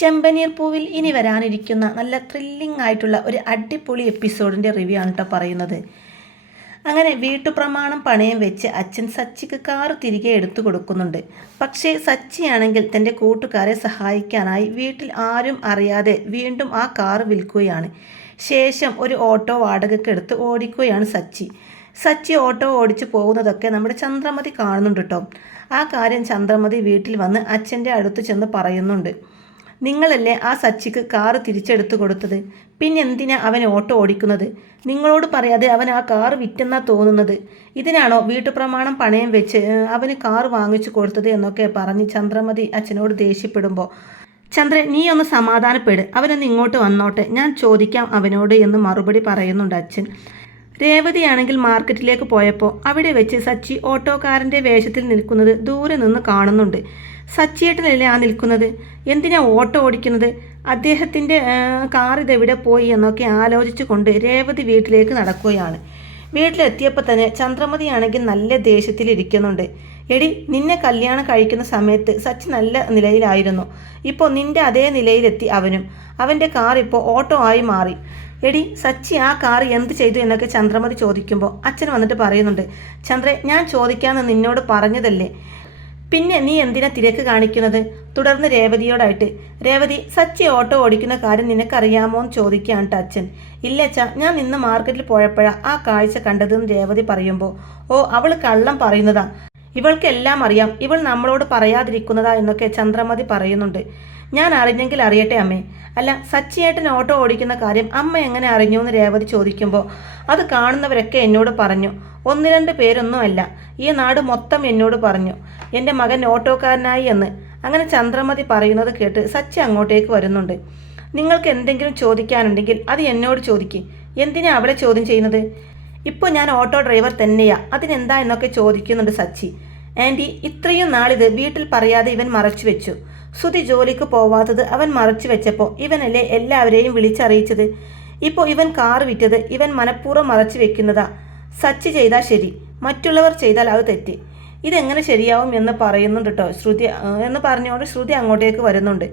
ചെമ്പനീർ പൂവിൽ ഇനി വരാനിരിക്കുന്ന നല്ല ത്രില്ലിംഗ് ആയിട്ടുള്ള ഒരു അടിപൊളി എപ്പിസോഡിൻ്റെ റിവ്യൂ ആണ് കേട്ടോ പറയുന്നത്. അങ്ങനെ വീട്ടുപ്രമാണം പണയം വെച്ച് അച്ഛൻ സച്ചിക്ക് കാറ് തിരികെ എടുത്തു കൊടുക്കുന്നുണ്ട്. പക്ഷേ സച്ചിയാണെങ്കിൽ തൻ്റെ കൂട്ടുകാരെ സഹായിക്കാനായി വീട്ടിൽ ആരും അറിയാതെ വീണ്ടും ആ കാറ് വിൽക്കുകയാണ്. ശേഷം ഒരു ഓട്ടോ വാടകയ്ക്ക് എടുത്ത് ഓടിക്കുകയാണ് സച്ചി ഓട്ടോ ഓടിച്ചു പോകുന്നതൊക്കെ നമ്മുടെ ചന്ദ്രമതി കാണുന്നുണ്ട് കേട്ടോ. ആ കാര്യം ചന്ദ്രമതി വീട്ടിൽ വന്ന് അച്ഛൻ്റെ അടുത്ത് ചെന്ന് പറയുന്നുണ്ട്. നിങ്ങളല്ലേ ആ സച്ചിക്ക് കാറ് തിരിച്ചെടുത്തു കൊടുത്തത്, പിന്നെന്തിനാ അവൻ ഓട്ടോ ഓടിക്കുന്നത്? നിങ്ങളോട് പറയാതെ അവൻ ആ കാറ് വിറ്റെന്നാ തോന്നുന്നത്. ഇതിനാണോ വീട്ടുപ്രമാണം പണയം വെച്ച് അവന് കാറ് വാങ്ങിച്ചു കൊടുത്തത് എന്നൊക്കെ പറഞ്ഞ് ചന്ദ്രമതി അച്ഛനോട് ദേഷ്യപ്പെടുമ്പോൾ, ചന്ദ്രൻ നീ ഒന്ന് സമാധാനപ്പെട്, അവനൊന്ന് ഇങ്ങോട്ട് വന്നോട്ടെ, ഞാൻ ചോദിക്കാം അവനോട് എന്ന് മറുപടി പറയുന്നുണ്ട് അച്ഛൻ. രേവതിയാണെങ്കിൽ മാർക്കറ്റിലേക്ക് പോയപ്പോൾ അവിടെ വെച്ച് സച്ചി ഓട്ടോക്കാരൻ്റെ വേഷത്തിൽ നിൽക്കുന്നത് ദൂരെ നിന്ന് കാണുന്നുണ്ട്. സച്ചിയേട്ടനല്ലേ ആ നിൽക്കുന്നത്, എന്തിനാ ഓട്ടോ ഓടിക്കുന്നത്, അദ്ദേഹത്തിൻ്റെ കാർ ഇതെവിടെ പോയി എന്നൊക്കെ ആലോചിച്ചു കൊണ്ട് രേവതി വീട്ടിലേക്ക് നടക്കുകയാണ്. വീട്ടിലെത്തിയപ്പോൾ തന്നെ ചന്ദ്രമതിയാണെങ്കിൽ നല്ല ദേഷ്യത്തിലിരിക്കുന്നുണ്ട്. എടി, നിന്നെ കല്യാണം കഴിക്കുന്ന സമയത്ത് സച്ചി നല്ല നിലയിലായിരുന്നു, ഇപ്പോൾ നിൻ്റെ അതേ നിലയിലെത്തി അവനും. അവൻ്റെ കാർ ഇപ്പോൾ ഓട്ടോ ആയി മാറി. എടി, സച്ചി ആ കാർ എന്ത് ചെയ്തു എന്നൊക്കെ ചന്ദ്രമതി ചോദിക്കുമ്പോൾ അച്ഛൻ വന്നിട്ട് പറയുന്നുണ്ട്, ചന്ദ്രേ, ഞാൻ ചോദിക്കാമെന്ന് നിന്നോട് പറഞ്ഞതല്ലേ, പിന്നെ നീ എന്തിനാ തിരക്ക് കാണിക്കുന്നത്? തുടർന്ന് രേവതിയോടായിട്ട്, രേവതി, സച്ചി ഓട്ടോ ഓടിക്കുന്ന കാര്യം നിനക്കറിയാമോ എന്ന് ചോദിക്കുകയാണ് അച്ഛൻ. ഇല്ല അച്ഛാ, ഞാൻ ഇന്ന് മാർക്കറ്റിൽ പോയപ്പോഴാണ് ആ കാഴ്ച കണ്ടതെന്ന് രേവതി പറയുമ്പോൾ, ഓ, അവൾ കള്ളം പറയുന്നതാ, ഇവൾക്കെല്ലാം അറിയാം, ഇവൾ നമ്മളോട് പറയാതിരിക്കുന്നതാ എന്നൊക്കെ ചന്ദ്രമതി പറയുന്നുണ്ട്. ഞാൻ അറിഞ്ഞെങ്കിൽ അറിയട്ടെ അമ്മേ. അല്ല, സച്ചിയേട്ടൻ ഓട്ടോ ഓടിക്കുന്ന കാര്യം അമ്മ എങ്ങനെ അറിഞ്ഞു എന്ന് രേവതി ചോദിക്കുമ്പോൾ, അത് കാണുന്നവരൊക്കെ എന്നോട് പറഞ്ഞു, 1-2 പേരൊന്നുമല്ല, ഈ നാട് മൊത്തം എന്നോട് പറഞ്ഞു എൻ്റെ മകൻ ഓട്ടോക്കാരനായി എന്ന്. അങ്ങനെ ചന്ദ്രമതി പറയുന്നത് കേട്ട് സച്ചി അങ്ങോട്ടേക്ക് വരുന്നുണ്ട്. നിങ്ങൾക്ക് എന്തെങ്കിലും ചോദിക്കാനുണ്ടെങ്കിൽ അത് എന്നോട് ചോദിക്ക്, എന്തിനാ അവളെ ചോദ്യം ചെയ്യുന്നത്? ഇപ്പോൾ ഞാൻ ഓട്ടോ ഡ്രൈവർ തന്നെയാ, അതിനെന്താ എന്നൊക്കെ ചോദിക്കുന്നുണ്ട് സച്ചി. ആൻറ്റി, ഇത്രയും നാളിത് വീട്ടിൽ പറയാതെ ഇവൻ മറച്ചു വെച്ചു. സുധി ജോലിക്ക് പോവാത്തത് അവൻ മറച്ചു വെച്ചപ്പോൾ ഇവനല്ലേ എല്ലാവരെയും വിളിച്ചറിയിച്ചത്. ഇപ്പോൾ ഇവൻ കാർ വിറ്റത് ഇവൻ മനഃപൂർവ്വം മറച്ചു വെക്കുന്നതാ. സച്ചി ചെയ്താൽ ശരി, മറ്റുള്ളവർ ചെയ്താൽ അത് തെറ്റ്. ഇതെങ്ങനെ ശരിയാവും എന്ന് പറയുന്നുണ്ട് കേട്ടോ ശ്രുതി എന്ന് പറഞ്ഞുകൊണ്ട് ശ്രുതി അങ്ങോട്ടേക്ക് വരുന്നുണ്ട്.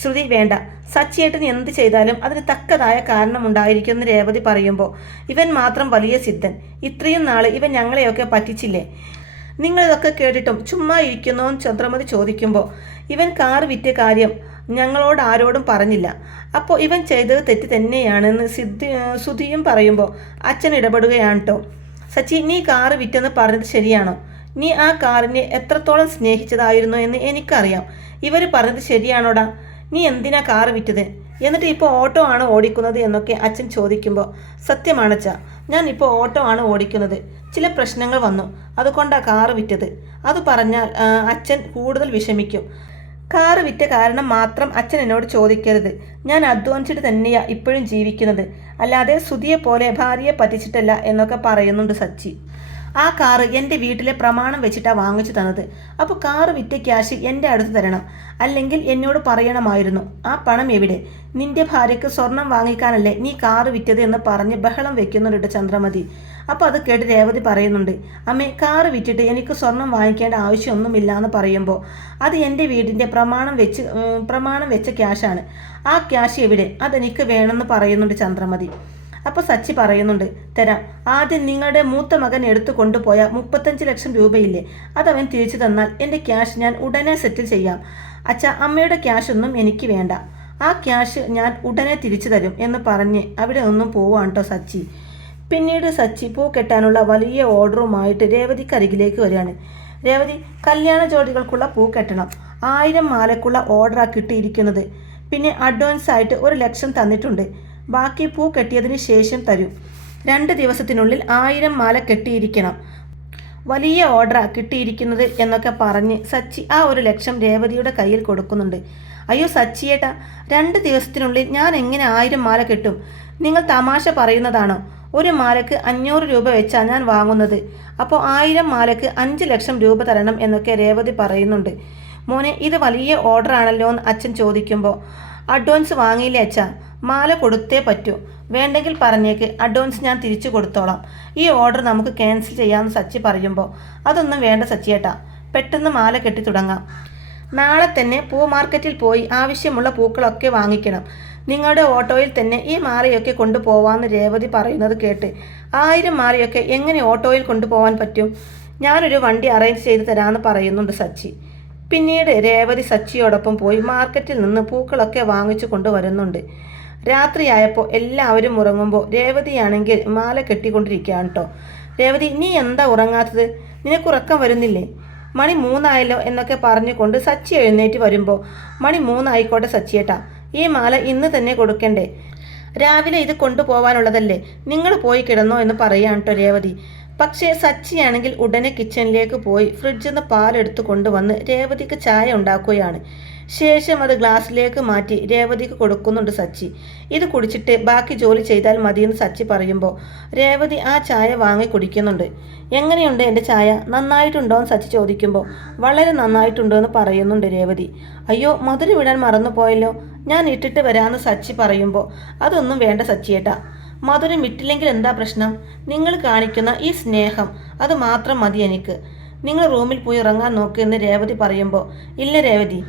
ശ്രുതി, വേണ്ട, സച്ചിയേട്ടൻ എന്ത് ചെയ്താലും അതിന് തക്കതായ കാരണമുണ്ടായിരിക്കുമെന്ന് രേവതി പറയുമ്പോൾ, ഇവൻ മാത്രം വലിയ സിദ്ധൻ, ഇത്രയും നാൾ ഇവൻ ഞങ്ങളെയൊക്കെ പറ്റിച്ചില്ലേ, നിങ്ങളിതൊക്കെ കേട്ടിട്ടും ചുമ്മാ ഇരിക്കുന്നോ എന്ന് ചന്ദ്രമതി ചോദിക്കുമ്പോൾ, ഇവൻ കാർ വിറ്റ കാര്യം ഞങ്ങളോട് ആരോടും പറഞ്ഞില്ല, അപ്പോൾ ഇവൻ ചെയ്തത് തെറ്റ് തന്നെയാണെന്ന് സുധിയും പറയുമ്പോൾ അച്ഛൻ ഇടപെടുകയാണ് കേട്ടോ. സച്ചി, നീ കാറ് വിറ്റെന്ന് പറഞ്ഞത് ശരിയാണോ? നീ ആ കാറിനെ എത്രത്തോളം സ്നേഹിച്ചതായിരുന്നു എന്ന് എനിക്കറിയാം. ഇവർ പറഞ്ഞത് ശരിയാണോടാ? നീ എന്തിനാ കാറ് വിറ്റത്? എന്നിട്ട് ഇപ്പോൾ ഓട്ടോ ആണ് ഓടിക്കുന്നത് എന്നൊക്കെ അച്ഛൻ ചോദിക്കുമ്പോൾ, സത്യമാണച്ചാ, ഞാൻ ഇപ്പോൾ ഓട്ടോ ആണ് ഓടിക്കുന്നത്, ചില പ്രശ്നങ്ങൾ വന്നു, അതുകൊണ്ടാണ് കാറ് വിറ്റത്. അത് പറഞ്ഞാൽ അച്ഛൻ കൂടുതൽ വിഷമിക്കും. കാറ് വിറ്റ കാരണം മാത്രം അച്ഛൻ എന്നോട് ചോദിക്കരുത്. ഞാൻ അധ്വാനിച്ചിട്ട് തന്നെയാണ് ഇപ്പോഴും ജീവിക്കുന്നത്, അല്ലാതെ സുധിയെ പോലെ ഭാര്യയെ പറ്റിച്ചിട്ടല്ല എന്നൊക്കെ പറയുന്നുണ്ട് സച്ചി. ആ കാറ് എൻ്റെ വീട്ടിലെ പ്രമാണം വെച്ചിട്ടാണ് വാങ്ങിച്ചു തന്നത്. അപ്പോൾ കാറ് വിറ്റ ക്യാഷ് എൻ്റെ അടുത്ത് തരണം, അല്ലെങ്കിൽ എന്നോട് പറയണമായിരുന്നു. ആ പണം എവിടെ? നിന്റെ ഭാര്യയ്ക്ക് സ്വർണം വാങ്ങിക്കാനല്ലേ നീ കാറ് വിറ്റത് എന്ന് പറഞ്ഞ് ബഹളം വെക്കുന്നുണ്ട് ചന്ദ്രമതി. അപ്പോൾ അത് കേട്ട് രേവതി പറയുന്നുണ്ട്, അമ്മേ, കാറ് വിറ്റിട്ട് എനിക്ക് സ്വർണം വാങ്ങിക്കേണ്ട ആവശ്യമൊന്നുമില്ല എന്ന് പറയുമ്പോൾ, അത് എൻ്റെ വീടിൻ്റെ പ്രമാണം വെച്ച ക്യാഷാണ്. ആ ക്യാഷ് എവിടെ? അതെനിക്ക് വേണമെന്ന് പറയുന്നുണ്ട് ചന്ദ്രമതി. അപ്പോൾ സച്ചി പറയുന്നുണ്ട്, തരാം, ആദ്യം നിങ്ങളുടെ മൂത്ത മകൻ എടുത്തു കൊണ്ടുപോയ 35 ലക്ഷം രൂപയില്ലേ, അതവൻ തിരിച്ചു തന്നാൽ എൻ്റെ ക്യാഷ് ഞാൻ ഉടനെ സെറ്റിൽ ചെയ്യാം. അച്ഛാ, അമ്മയുടെ ക്യാഷ് ഒന്നും എനിക്ക് വേണ്ട, ആ ക്യാഷ് ഞാൻ ഉടനെ തിരിച്ചു തരും എന്ന് പറഞ്ഞ് അവിടെ ഒന്നും പോവാണ് കേട്ടോ സച്ചി. പിന്നീട് സച്ചി പൂ കെട്ടാനുള്ള വലിയ ഓർഡറുമായിട്ട് രേവതിക്കരികിലേക്ക് വരികയാണ്. രേവതി, കല്യാണ ജോഡികൾക്കുള്ള പൂ കെട്ടണം, 1000 മാലക്കുള്ള ഓർഡറാണ് കിട്ടിയിരിക്കുന്നത്. പിന്നെ അഡ്വാൻസ് ആയിട്ട് 1 ലക്ഷം തന്നിട്ടുണ്ട്, ബാക്കി പൂ കെട്ടിയതിന് ശേഷം തരൂ. 2 ദിവസത്തിനുള്ളിൽ 1000 മാല കെട്ടിയിരിക്കണം, വലിയ ഓർഡറാണ് കിട്ടിയിരിക്കുന്നത് എന്നൊക്കെ പറഞ്ഞ് സച്ചി ആ 1 ലക്ഷം രേവതിയുടെ കയ്യിൽ കൊടുക്കുന്നുണ്ട്. അയ്യോ സച്ചിയേട്ടാ, 2 ദിവസത്തിനുള്ളിൽ ഞാൻ എങ്ങനെ 1000 മാല കെട്ടും? നിങ്ങൾ തമാശ പറയുന്നതാണോ? ഒരു മാലയ്ക്ക് 500 രൂപ വെച്ചാണ് ഞാൻ വാങ്ങുന്നത്, അപ്പോൾ 1000 മാലയ്ക്ക് 5 ലക്ഷം രൂപ തരണം എന്നൊക്കെ രേവതി പറയുന്നുണ്ട്. മോനെ, ഇത് വലിയ ഓർഡറാണല്ലോ എന്ന് അച്ഛൻ ചോദിക്കുമ്പോൾ, അഡ്വാൻസ് വാങ്ങിയില്ലേ അച്ഛാ, മാല കൊടുത്തേ പറ്റൂ, വേണ്ടെങ്കിൽ പറഞ്ഞേക്ക്, അഡ്വാൻസ് ഞാൻ തിരിച്ചു കൊടുത്തോളാം, ഈ ഓർഡർ നമുക്ക് ക്യാൻസൽ ചെയ്യാമെന്ന് സച്ചി പറയുമ്പോൾ, അതൊന്നും വേണ്ട സച്ചിയേട്ടാ, പെട്ടെന്ന് മാല കെട്ടി തുടങ്ങാം. നാളെ തന്നെ പൂ മാർക്കറ്റിൽ പോയി ആവശ്യമുള്ള പൂക്കളൊക്കെ വാങ്ങിക്കണം. നിങ്ങളുടെ ഓട്ടോയിൽ തന്നെ ഈ മാലയൊക്കെ കൊണ്ടുപോവാമെന്ന് രേവതി പറയുന്നത് കേട്ട് 1000 മാലയൊക്കെ എങ്ങനെ ഓട്ടോയിൽ കൊണ്ടുപോകാൻ പറ്റും? ഞാനൊരു വണ്ടി അറേഞ്ച് ചെയ്ത് തരാമെന്ന് പറയുന്നുണ്ട് സച്ചി. പിന്നീട് രേവതി സച്ചിയോടൊപ്പം പോയി മാർക്കറ്റിൽ നിന്ന് പൂക്കളൊക്കെ വാങ്ങിച്ചു കൊണ്ടുവരുന്നുണ്ട്. രാത്രിയായപ്പോൾ എല്ലാവരും ഉറങ്ങുമ്പോൾ രേവതിയാണെങ്കിൽ മാല കെട്ടിക്കൊണ്ടിരിക്കുകയാണ് കേട്ടോ. രേവതി, നീ എന്താ ഉറങ്ങാത്തത്? നിനക്കുറക്കം വരുന്നില്ലേ? മണി 3 ആയല്ലോ എന്നൊക്കെ പറഞ്ഞുകൊണ്ട് സച്ചി എഴുന്നേറ്റ് വരുമ്പോൾ, മണി 3 ആയിക്കോട്ടെ സച്ചിയേട്ടാ, ഈ മാല ഇന്ന് തന്നെ കൊടുക്കണ്ടേ? രാവിലെ ഇത് കൊണ്ടുപോകാനുള്ളതല്ലേ, നിങ്ങൾ പോയി കിടന്നോ എന്ന് പറയാൻ കേട്ടോ രേവതി. പക്ഷേ സച്ചിയാണെങ്കിൽ ഉടനെ കിച്ചണിലേക്ക് പോയി ഫ്രിഡ്ജിൽ നിന്ന് പാലെടുത്ത് കൊണ്ടുവന്ന് രേവതിക്ക് ചായ ഉണ്ടാക്കുകയാണ്. ശേഷം അത് ഗ്ലാസ്സിലേക്ക് മാറ്റി രേവതിക്ക് കൊടുക്കുന്നുണ്ട് സച്ചി. ഇത് കുടിച്ചിട്ട് ബാക്കി ജോലി ചെയ്താൽ മതിയെന്ന് സച്ചി പറയുമ്പോൾ രേവതി ആ ചായ വാങ്ങി കുടിക്കുന്നുണ്ട്. എങ്ങനെയുണ്ട് എൻ്റെ ചായ, നന്നായിട്ടുണ്ടോ എന്ന് സച്ചി ചോദിക്കുമ്പോൾ വളരെ നന്നായിട്ടുണ്ടോ എന്ന് പറയുന്നുണ്ട് രേവതി. അയ്യോ, മധുരം ഇടാൻ മറന്നുപോയല്ലോ, ഞാൻ ഇട്ടിട്ട് വരാമെന്ന് സച്ചി പറയുമ്പോൾ അതൊന്നും വേണ്ട സച്ചിയേട്ടാ, മധുരം ഇട്ടില്ലെങ്കിൽ എന്താ പ്രശ്നം? നിങ്ങൾ കാണിക്കുന്ന ഈ സ്നേഹം അത് മാത്രം മതി എനിക്ക്. നിങ്ങൾ റൂമിൽ പോയി ഇറങ്ങാൻ നോക്കുമെന്ന് രേവതി പറയുമ്പോൾ, ഇല്ല രേവതി,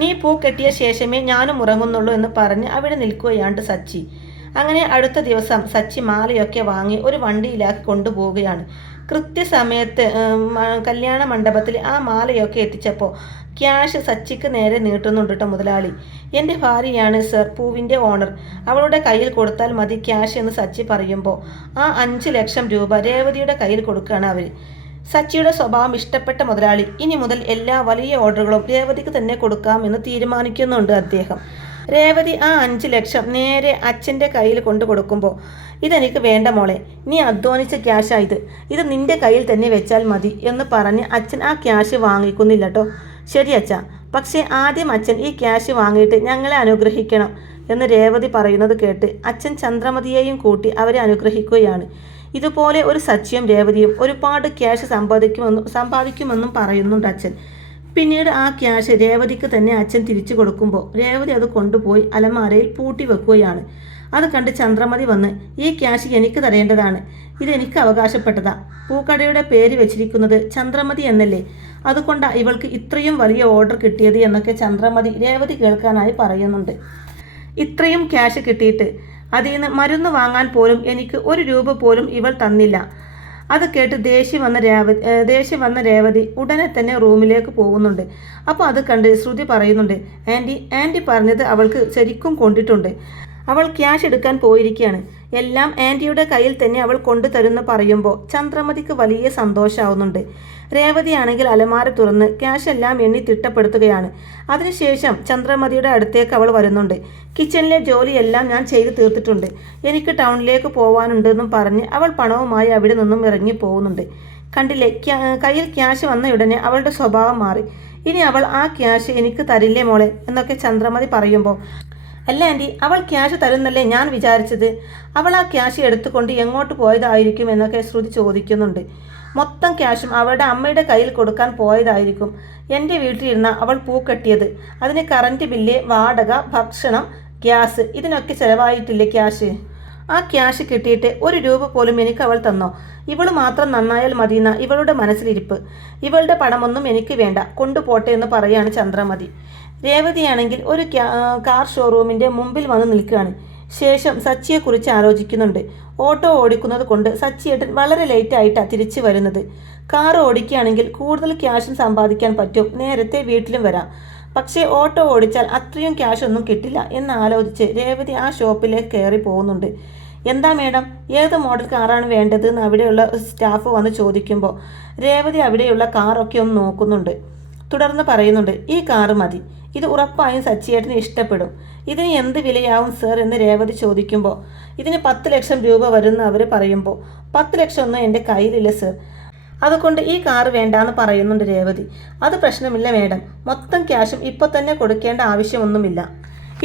നീ പൂ കെട്ടിയ ശേഷമേ ഞാനും ഉറങ്ങുന്നുള്ളൂ എന്ന് പറഞ്ഞ് അവിടെ നിൽക്കുകയാണ് സച്ചി. അങ്ങനെ അടുത്ത ദിവസം സച്ചി മാലയൊക്കെ വാങ്ങി ഒരു വണ്ടിയിലാക്കി കൊണ്ടുപോവുകയാണ്. കൃത്യസമയത്ത് കല്യാണ മണ്ഡപത്തിൽ ആ മാലയൊക്കെ എത്തിച്ചപ്പോൾ ക്യാഷ് സച്ചിക്ക് നേരെ നീട്ടുന്നുണ്ട് കേട്ടോ മുതലാളി. എൻ്റെ ഭാര്യയാണ് സർ പൂവിൻ്റെ ഓണർ, അവളുടെ കയ്യിൽ കൊടുത്താൽ മതി ക്യാഷ് എന്ന് സച്ചി പറയുമ്പോൾ ആ 5 ലക്ഷം രൂപ രേവതിയുടെ കയ്യിൽ കൊടുക്കുകയാണ് അവർ. സച്ചിയുടെ സ്വഭാവം ഇഷ്ടപ്പെട്ട മുതലാളി ഇനി മുതൽ എല്ലാ വലിയ ഓർഡറുകളും രേവതിക്ക് തന്നെ കൊടുക്കാമെന്ന് തീരുമാനിക്കുന്നുണ്ട് അദ്ദേഹം. രേവതി ആ 5 ലക്ഷം നേരെ അച്ഛൻ്റെ കയ്യിൽ കൊണ്ടു കൊടുക്കുമ്പോൾ, ഇതെനിക്ക് വേണ്ട മോളെ, നീ അധ്വാനിച്ച ക്യാഷായത്, ഇത് നിന്റെ കയ്യിൽ തന്നെ വെച്ചാൽ മതി എന്ന് പറഞ്ഞ് അച്ഛൻ ആ ക്യാഷ് വാങ്ങിക്കുന്നില്ല കേട്ടോ. ശരി അച്ഛാ, പക്ഷേ ആദ്യം അച്ഛൻ ഈ ക്യാഷ് വാങ്ങിയിട്ട് ഞങ്ങളെ അനുഗ്രഹിക്കണം എന്ന് രേവതി പറയുന്നത് കേട്ട് അച്ഛൻ ചന്ദ്രമതിയെയും കൂട്ടി അവരെ അനുഗ്രഹിക്കുകയാണ്. ഇതുപോലെ ഒരു സച്ചിയും രേവതിയും ഒരുപാട് ക്യാഷ് സമ്പാദിക്കുമെന്നും പറയുന്നുണ്ട് അച്ഛൻ. പിന്നീട് ആ ക്യാഷ് രേവതിക്ക് തന്നെ അച്ഛൻ തിരിച്ചു കൊടുക്കുമ്പോൾ രേവതി അത് കൊണ്ടുപോയി അലമാരയിൽ പൂട്ടി വെക്കുകയാണ്. അത് കണ്ട് ചന്ദ്രമതി വന്ന്, ഈ ക്യാഷ് എനിക്ക് തരേണ്ടതാണ്, ഇതെനിക്ക് അവകാശപ്പെട്ടതാ, പൂക്കടയുടെ പേര് വെച്ചിരിക്കുന്നത് ചന്ദ്രമതി എന്നല്ലേ, അതുകൊണ്ടാണ് ഇവൾക്ക് ഇത്രയും വലിയ ഓർഡർ കിട്ടിയത് എന്നൊക്കെ ചന്ദ്രമതി രേവതി കേൾക്കാനായി പറയുന്നുണ്ട്. ഇത്രയും ക്യാഷ് കിട്ടിയിട്ട് അതിൽ നിന്ന് മരുന്ന് വാങ്ങാൻ പോലും എനിക്ക് 1 രൂപ പോലും ഇവൾ തന്നില്ല. അത് കേട്ട് ദേഷ്യം വന്ന രേവതി ഉടനെ തന്നെ റൂമിലേക്ക് പോകുന്നുണ്ട്. അപ്പോൾ അത് കണ്ട് ശ്രുതി പറയുന്നുണ്ട്, ആൻറ്റി പറഞ്ഞത് അവൾക്ക് ശരിക്കും കൊണ്ടിട്ടുണ്ട്, അവൾ ക്യാഷ് എടുക്കാൻ പോയിരിക്കുകയാണ്, എല്ലാം ആൻറ്റിയുടെ കയ്യിൽ തന്നെ അവൾ കൊണ്ടുതരുമെന്ന് പറയുമ്പോൾ ചന്ദ്രമതിക്ക് വലിയ സന്തോഷമാവുന്നുണ്ട്. രേവതിയാണെങ്കിൽ അലമാര തുറന്ന് ക്യാഷ് എല്ലാം എണ്ണി തിട്ടപ്പെടുത്തുകയാണ്. അതിനുശേഷം ചന്ദ്രമതിയുടെ അടുത്തേക്ക് അവൾ വരുന്നുണ്ട്. കിച്ചണിലെ ജോലിയെല്ലാം ഞാൻ ചെയ്തു തീർത്തിട്ടുണ്ട്, എനിക്ക് ടൗണിലേക്ക് പോകാനുണ്ടെന്നും പറഞ്ഞ് അവൾ പണവുമായി അവിടെ നിന്നും ഇറങ്ങി പോകുന്നുണ്ട്. കണ്ടില്ലേ, കയ്യിൽ ക്യാഷ് വന്നയുടനെ അവളുടെ സ്വഭാവം മാറി. ഇനി അവൾ ആ ക്യാഷ് എനിക്ക് തരില്ലേ മോളെ എന്നൊക്കെ ചന്ദ്രമതി പറയുമ്പോൾ, അല്ല ആൻറ്റി, അവൾ ക്യാഷ് തരുന്നല്ലേ ഞാൻ വിചാരിച്ചത്, അവൾ ആ ക്യാഷ് എടുത്തുകൊണ്ട് എങ്ങോട്ട് പോയതായിരിക്കും എന്നൊക്കെ ശ്രുതി ചോദിക്കുന്നുണ്ട്. മൊത്തം ക്യാഷും അവളുടെ അമ്മയുടെ കയ്യിൽ കൊടുക്കാൻ പോയതായിരിക്കും. എൻ്റെ വീട്ടിലിരുന്ന അവൾ പൂ കെട്ടിയത്, അതിന് കറണ്ട് ബില്ല്, വാടക, ഭക്ഷണം, ഗ്യാസ്, ഇതിനൊക്കെ ചിലവായിട്ടില്ലേ ക്യാഷ്? ആ ക്യാഷ് കിട്ടിയിട്ട് 1 രൂപ പോലും എനിക്ക് അവൾ തന്നോ? ഇവൾ മാത്രം നന്നായാൽ മതിയെന്ന ഇവളുടെ മനസ്സിലിരിപ്പ്. ഇവളുടെ പണമൊന്നും എനിക്ക് വേണ്ട, കൊണ്ടുപോട്ടെ എന്ന് പറയാണ് ചന്ദ്രമതി. രേവതിയാണെങ്കിൽ ഒരു കാർ ഷോറൂമിൻ്റെ മുമ്പിൽ വന്ന് നിൽക്കുകയാണ്. ശേഷം സച്ചിയെക്കുറിച്ച് ആലോചിക്കുന്നുണ്ട്. ഓട്ടോ ഓടിക്കുന്നത് കൊണ്ട് സച്ചിയേട്ടൻ വളരെ ലേറ്റായിട്ടാണ് തിരിച്ചു വരുന്നത്. കാർ ഓടിക്കുകയാണെങ്കിൽ കൂടുതൽ ക്യാഷും സമ്പാദിക്കാൻ പറ്റും, നേരത്തെ വീട്ടിലും വരാം. പക്ഷേ ഓട്ടോ ഓടിച്ചാൽ അത്രയും ക്യാഷൊന്നും കിട്ടില്ല എന്നാലോചിച്ച് രേവതി ആ ഷോപ്പിലേക്ക് കയറി പോകുന്നുണ്ട്. എന്താ മേഡം, ഏത് മോഡൽ കാറാണ് വേണ്ടത് എന്ന് അവിടെയുള്ള സ്റ്റാഫ് വന്ന് ചോദിക്കുമ്പോൾ രേവതി അവിടെയുള്ള കാറൊക്കെ ഒന്ന് നോക്കുന്നുണ്ട്. തുടർന്ന് പറയുന്നുണ്ട്, ഈ കാറ് മതി, ഇത് ഉറപ്പായും സച്ചിയേട്ടന് ഇഷ്ടപ്പെടും. ഇതിന് എന്ത് വിലയാവും സർ എന്ന് രേവതി ചോദിക്കുമ്പോൾ ഇതിന് 10 ലക്ഷം രൂപ വരുമെന്ന് അവർ പറയുമ്പോൾ 10 ലക്ഷം ഒന്നും എൻ്റെ കയ്യിലില്ല സർ, അതുകൊണ്ട് ഈ കാറ് വേണ്ടാന്ന് പറയുന്നുണ്ട് രേവതി. അത് പ്രശ്നമില്ല മേഡം, മൊത്തം ക്യാഷും ഇപ്പോൾ തന്നെ കൊടുക്കേണ്ട ആവശ്യമൊന്നുമില്ല,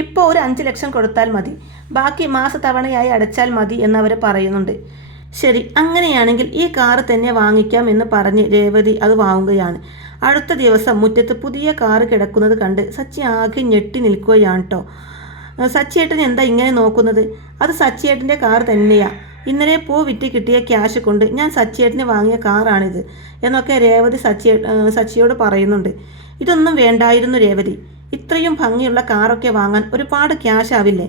ഇപ്പോൾ ഒരു 5 ലക്ഷം കൊടുത്താൽ മതി, ബാക്കി മാസത്തവണയായി അടച്ചാൽ മതി എന്നവർ പറയുന്നുണ്ട്. ശരി, അങ്ങനെയാണെങ്കിൽ ഈ കാറ് തന്നെ വാങ്ങിക്കാം എന്ന് പറഞ്ഞ് രേവതി അത് വാങ്ങുകയാണ്. അടുത്ത ദിവസം മുറ്റത്ത് പുതിയ കാറ് കിടക്കുന്നത് കണ്ട് സച്ചി ആകെ ഞെട്ടി നിൽക്കുകയാണ് കേട്ടോ. സച്ചിയേട്ടൻ എന്താ ഇങ്ങനെ നോക്കുന്നത്? അത് സച്ചിയേട്ടൻ്റെ കാർ തന്നെയാണ്, ഇന്നലെ പൂ വിറ്റ് കിട്ടിയ ക്യാഷ് കൊണ്ട് ഞാൻ സച്ചിയേട്ടന് വാങ്ങിയ കാറാണിത് എന്നൊക്കെ രേവതി സച്ചിയോട് പറയുന്നുണ്ട്. ഇതൊന്നും വേണ്ടായിരുന്നു രേവതി. ഇത്രയും ഭംഗിയുള്ള കാറൊക്കെ വാങ്ങാൻ ഒരുപാട് ക്യാഷ് ആവില്ലേ?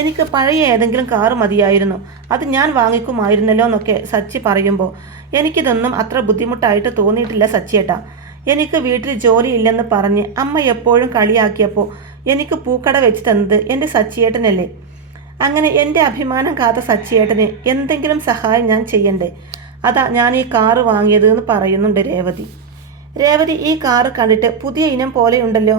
എനിക്ക് പഴയ ഏതെങ്കിലും കാറ് മതിയായിരുന്നു, അത് ഞാൻ വാങ്ങിക്കുമായിരുന്നല്ലോ എന്നൊക്കെ സച്ചി പറയുമ്പോൾ എനിക്കിതൊന്നും അത്ര ബുദ്ധിമുട്ടായിട്ട് തോന്നിയിട്ടില്ല സച്ചിയേട്ടാ. എനിക്ക് വീട്ടിൽ ജോലിയില്ലെന്ന് പറഞ്ഞ് അമ്മ എപ്പോഴും കളിയാക്കിയപ്പോൾ എനിക്ക് പൂക്കട വെച്ച് തന്നത് എൻ്റെ സച്ചിയേട്ടനല്ലേ. അങ്ങനെ എൻ്റെ അഭിമാനം കാത്ത സച്ചിയേട്ടന് എന്തെങ്കിലും സഹായം ഞാൻ ചെയ്യണ്ടേ? അതാ ഞാൻ ഈ കാറ് വാങ്ങിയത് എന്ന് പറയുന്നുണ്ട് രേവതി ഈ കാറ് കണ്ടിട്ട് പുതിയ ഇനം പോലെയുണ്ടല്ലോ,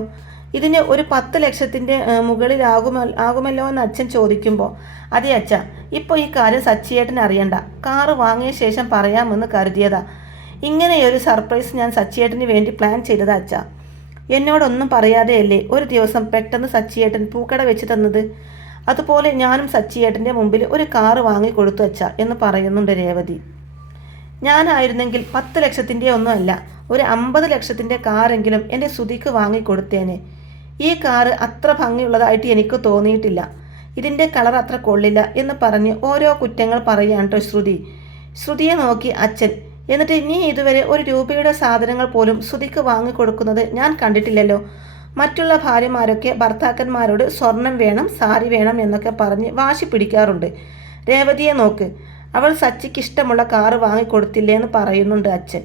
ഇതിന് ഒരു 10 ലക്ഷത്തിൻ്റെ മുകളിലാകുമല്ലോ എന്ന് അച്ഛൻ ചോദിക്കുമ്പോൾ അതെ അച്ഛ, ഇപ്പോൾ ഈ കാര്യം സച്ചിയേട്ടന് അറിയണ്ട, കാറ് വാങ്ങിയ ശേഷം പറയാമെന്ന് കരുതിയതാ. ഇങ്ങനെയൊരു സർപ്രൈസ് ഞാൻ സച്ചിയേട്ടന് വേണ്ടി പ്ലാൻ ചെയ്തതാ അച്ഛ. എന്നോടൊന്നും പറയാതെയല്ലേ ഒരു ദിവസം പെട്ടെന്ന് സച്ചിയേട്ടൻ പൂക്കട വെച്ച് തന്നത്. അതുപോലെ ഞാനും സച്ചിയേട്ടൻ്റെ മുമ്പിൽ ഒരു കാറ് വാങ്ങിക്കൊടുത്തു അച്ഛ എന്ന് പറയുന്നുണ്ട് രേവതി. ഞാനായിരുന്നെങ്കിൽ 10 ലക്ഷത്തിൻ്റെ ഒന്നും അല്ല, ഒരു 50 ലക്ഷത്തിൻ്റെ കാറെങ്കിലും എൻ്റെ ശ്രുതിക്ക് വാങ്ങിക്കൊടുത്തേനെ. ഈ കാറ് അത്ര ഭംഗിയുള്ളതായിട്ട് എനിക്ക് തോന്നിയിട്ടില്ല, ഇതിൻ്റെ കളർ അത്ര കൊള്ളില്ല എന്ന് പറഞ്ഞ് ഓരോ കുറ്റങ്ങൾ പറയാൻ കേട്ടോ ശ്രുതിയെ നോക്കി അച്ഛൻ. എന്നിട്ട് നീ ഇതുവരെ 1 രൂപയുടെ സാധനങ്ങൾ പോലും ശ്രുതിക്ക് വാങ്ങിക്കൊടുക്കുന്നത് ഞാൻ കണ്ടിട്ടില്ലല്ലോ. മറ്റുള്ള ഭാര്യമാരൊക്കെ ഭർത്താക്കന്മാരോട് സ്വർണം വേണം, സാരി വേണം എന്നൊക്കെ പറഞ്ഞ് വാശി പിടിക്കാറുണ്ട്. രേവതിയെ നോക്ക്, അവൾ സച്ചിക്ക് ഇഷ്ടമുള്ള കാറ് വാങ്ങിക്കൊടുത്തില്ലേ എന്ന് പറയുന്നുണ്ട് അച്ഛൻ.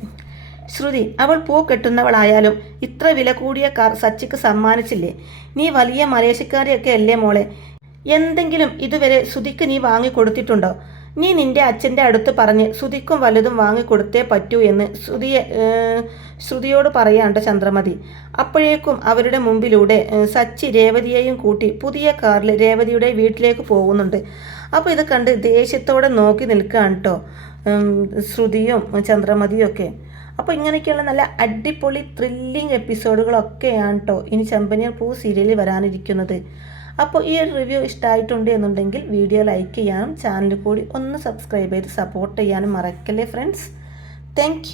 ശ്രുതി, അവൾ പൂ കെട്ടുന്നവളായാലും ഇത്ര വില കൂടിയ കാർ സച്ചിക്ക് സമ്മാനിച്ചില്ലേ? നീ വലിയ മലേഷ്യക്കാരിയൊക്കെ അല്ലേ മോളെ, എന്തെങ്കിലും ഇതുവരെ ശ്രുതിക്ക് നീ വാങ്ങിക്കൊടുത്തിട്ടുണ്ടോ? നീ നിന്റെ അച്ഛൻ്റെ അടുത്ത് പറഞ്ഞ് ശ്രുതിക്കും വലുതും വാങ്ങിക്കൊടുത്തേ പറ്റൂ എന്ന് ശ്രുതിയോട് പറയാണ്ട് ചന്ദ്രമതി. അപ്പോഴേക്കും അവരുടെ മുമ്പിലൂടെ സച്ചി രേവതിയെയും കൂട്ടി പുതിയ കാറിൽ രേവതിയുടെ വീട്ടിലേക്ക് പോകുന്നുണ്ട്. അപ്പോൾ ഇത് കണ്ട് ദേഷ്യത്തോടെ നോക്കി നിൽക്കുകയാണ് കേട്ടോ ശ്രുതിയും ചന്ദ്രമതിയും ഒക്കെ. അപ്പോൾ ഇങ്ങനെയൊക്കെയുള്ള നല്ല അടിപൊളി ത്രില്ലിങ് എപ്പിസോഡുകളൊക്കെയാണ് കേട്ടോ ഇനി ചെമ്പനീർ പൂ സീരിയലിൽ വരാനിരിക്കുന്നത്. അപ്പോൾ ഈ ഒരു റിവ്യൂ ഇഷ്ടമായിട്ടുണ്ട് എന്നുണ്ടെങ്കിൽ വീഡിയോ ലൈക്ക് ചെയ്യാനും ചാനൽ കൂടി ഒന്ന് സബ്സ്ക്രൈബ് ചെയ്ത് സപ്പോർട്ട് ചെയ്യാനും മറക്കല്ലേ ഫ്രണ്ട്സ്. താങ്ക്